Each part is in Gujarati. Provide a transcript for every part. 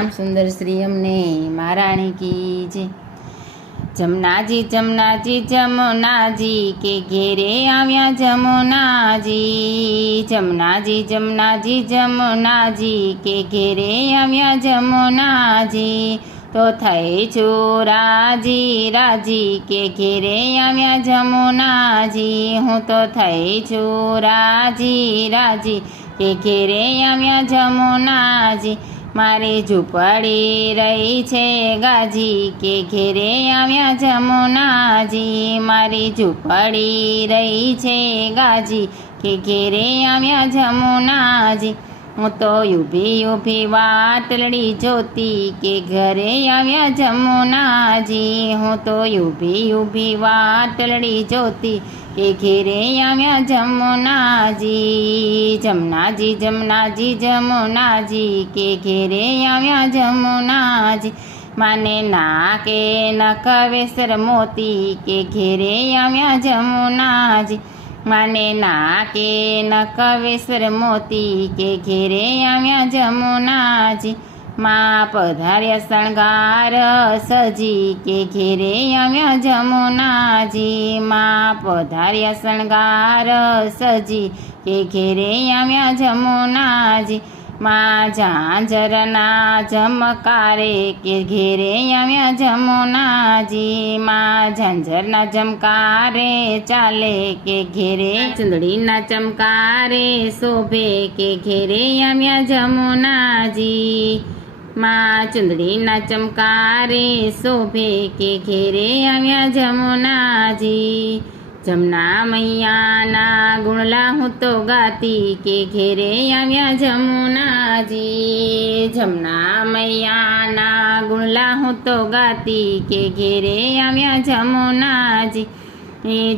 શ્યામ સુંદર શ્રી અમને મહારાણી કી જય। જમનાજી જમનાજી જમનાજી કે ઘેરે આવ્યા જમનાજી। જમનાજી જમનાજી જમનાજી કે ઘેરે આવ્યા જમનાજી। તો થઈ છું રાજી રાજી કે ઘેરે આવ્યા જમનાજી। હું તો થઈ છું રાજી રાજી કે ઘેરે આવ્યા જમનાજી। મારી ઝૂંપડી રહી છે ગાજી કે ઘેરે આવ્યા જમનાજી। મારી ઝૂંપડી રહી છે ગાજી કે ઘેરે આવ્યા જમનાજી। હું તો ઊભી ઊભી વાટલડી જોતી કે ઘરે આવ્યા જમનાજી। હું તો ઊભી ઊભી વાટલડી જોતી કે ઘેરે આવ્યા જમનાજી। જમનાજી જમનાજી જમનાજી કે ઘેરે આવ્યા જમનાજી। માને નાકે નખવેસર મોતી કે ઘેરે આવ્યા જમનાજી। માને નાકે નખવેસર મોતી કે ઘેરે આવ્યા જમનાજી। માં પધાર્યા શણગાર સજી કે ઘેરે આવ્યા જમનાજી। માં પધાર્યા શણગાર સજી કે ઘેરે આવ્યા જમનાજી। માં ઝાંઝરના ઝમકારે કે ઘેરે આવ્યા જમનાજી। માં ઝાંઝરના ઝમકારે ચાલે કે ઘેરે ચૂંદડીના ચમકારે શોભે કે ઘેરે આવ્યા જમનાજી। માં ચૂંદડીના ચમકારે શોભે કે ઘેરે આવ્યા જમનાજી। જમના મૈયાના ગુણલા હું તો ગાતી કે ઘેરે આવ્યા જમનાજી। જમના મૈયાના ગુણલા હું તો ગાતી કે ઘેરે આવ્યા જમનાજી।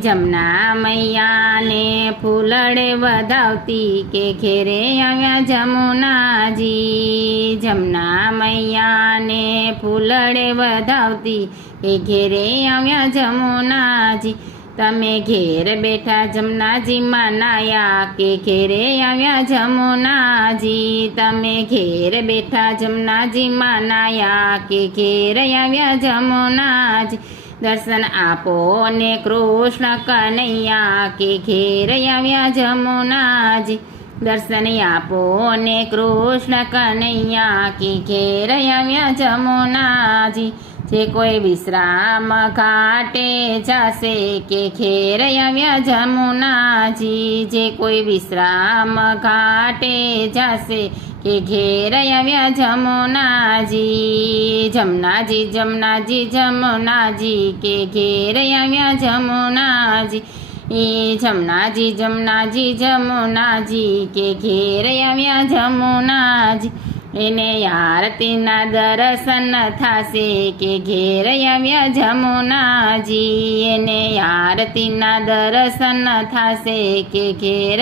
જમના મૈયાને ફૂલડે વધાવતી કે ઘેરે આવ્યા જમનાજી। જમના મૈયાને ફૂલડે વધાવતી કે ઘેરે આવ્યા જમનાજી। તમે ઘેર બેઠા જમનાજીમાં નાયા કે ઘેરે આવ્યા જમનાજી। તમે ઘેર બેઠા જમનાજીમાં નાયા કે ઘેર આવ્યા જમનાજી। દર્શન આપો ને કૃષ્ણ કનૈયા કે ઘેર આવ્યા જમનાજી। દર્શન આપો ને કૃષ્ણ કનૈયા કે ઘેર આવ્યા જમનાજી। જે કોઈ વિશ્રામ ઘાટે જાશે કે ઘેર આવ્યા જમનાજી। જે કોઈ વિશ્રામ ઘાટે જાશે કે ઘેર આવ્યા જમનાજી। જમનાજી જમનાજી જમનાજી કે ઘેર આવ્યા જમનાજી। જમનાજી જમનાજી જમનાજી કે ઘેર આવ્યા જમનાજી। એને આરતીના દર્શન થાશે કે ઘેર આવ્યા જમનાજી। એને આરતીના દર્શન થાશે કે ઘેર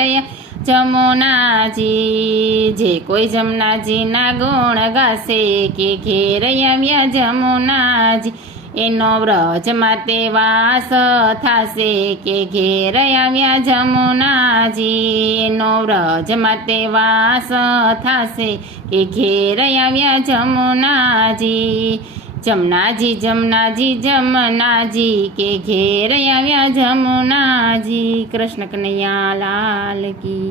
જમનાજી। જે કોઈ જમનાજીના ગુણ ગાશે કે ઘેર આવ્યા જમનાજી। એનો વ્રજમાં તે વાસ થાશે કે ઘેર આવ્યા જમનાજી। એનો વ્રજમાં તે વાસ થાશે કે ઘેર આવ્યા જમનાજી। જમનાજી જમનાજી જમનાજી કે ઘેર આવ્યા જમનાજી। કૃષ્ણ કનૈયા લાલ કી।